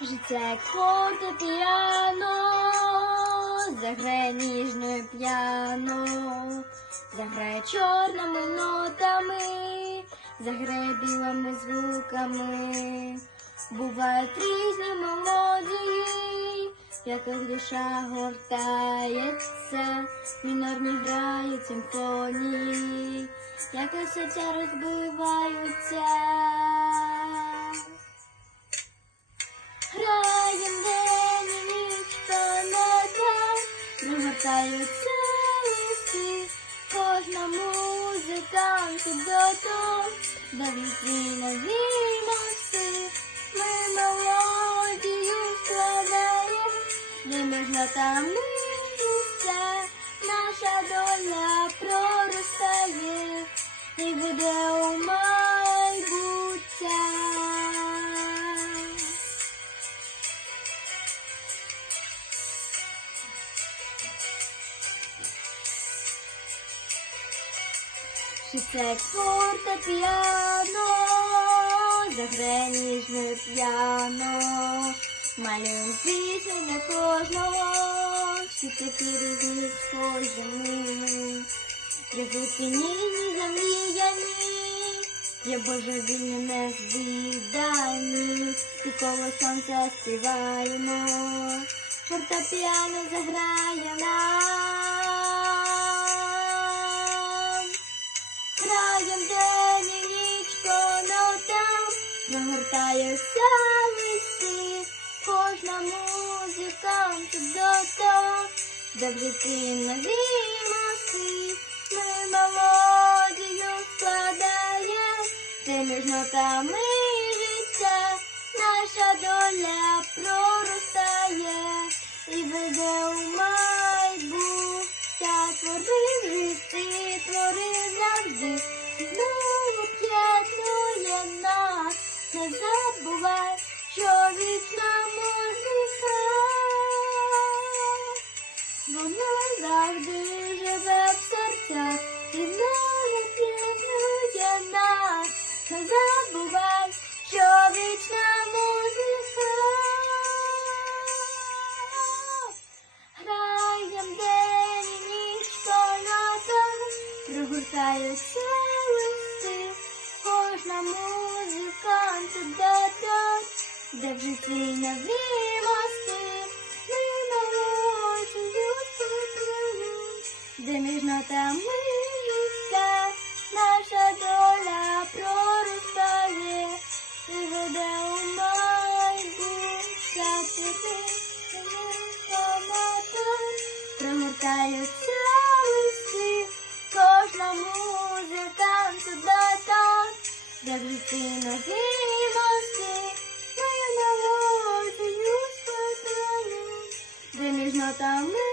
Життя як фортепіано, заграє ніжно і п'яно, заграє чорними нотами, заграє білими звуками. Бувають різні мелодії, в яких душа гортається, мінорні грають симфонії, якось серця розбиваються. Пригортаються листи, кожна музиканту дотом, давлять нові мости, ми мелодію складаєм, де між нотами життя, наша доля проростає. І веде у Як фортепіано, заграє ніжне п'яно, малюємо пісню для кожного, всі такі різні схожими, звуки ніжні замріяні, є божевільні незвідані, і коло сонця співаємо, фортепіано заграє нам. Прогортаються листи, кожна музиканту дотом, де в житті нові мости, ми мелодію складаєм, де між нотами життя, наша доля проростає. І веде у майбуття, твори в житті, твори завжди, знову п'ятнує нас, не забувай, що вічна музика, вона завжди живе в серцях, і знову п'ятнує нас, не забувай, що вічна музика. Граєм день і ніч по нотам, прогортаються де в житті нові мости, ми мелодію спокою, де між нотами життя, наша доля проростає. І веде у майбуття туди, Прогортаються листи, кожна музиканту дата, де в житті нові ми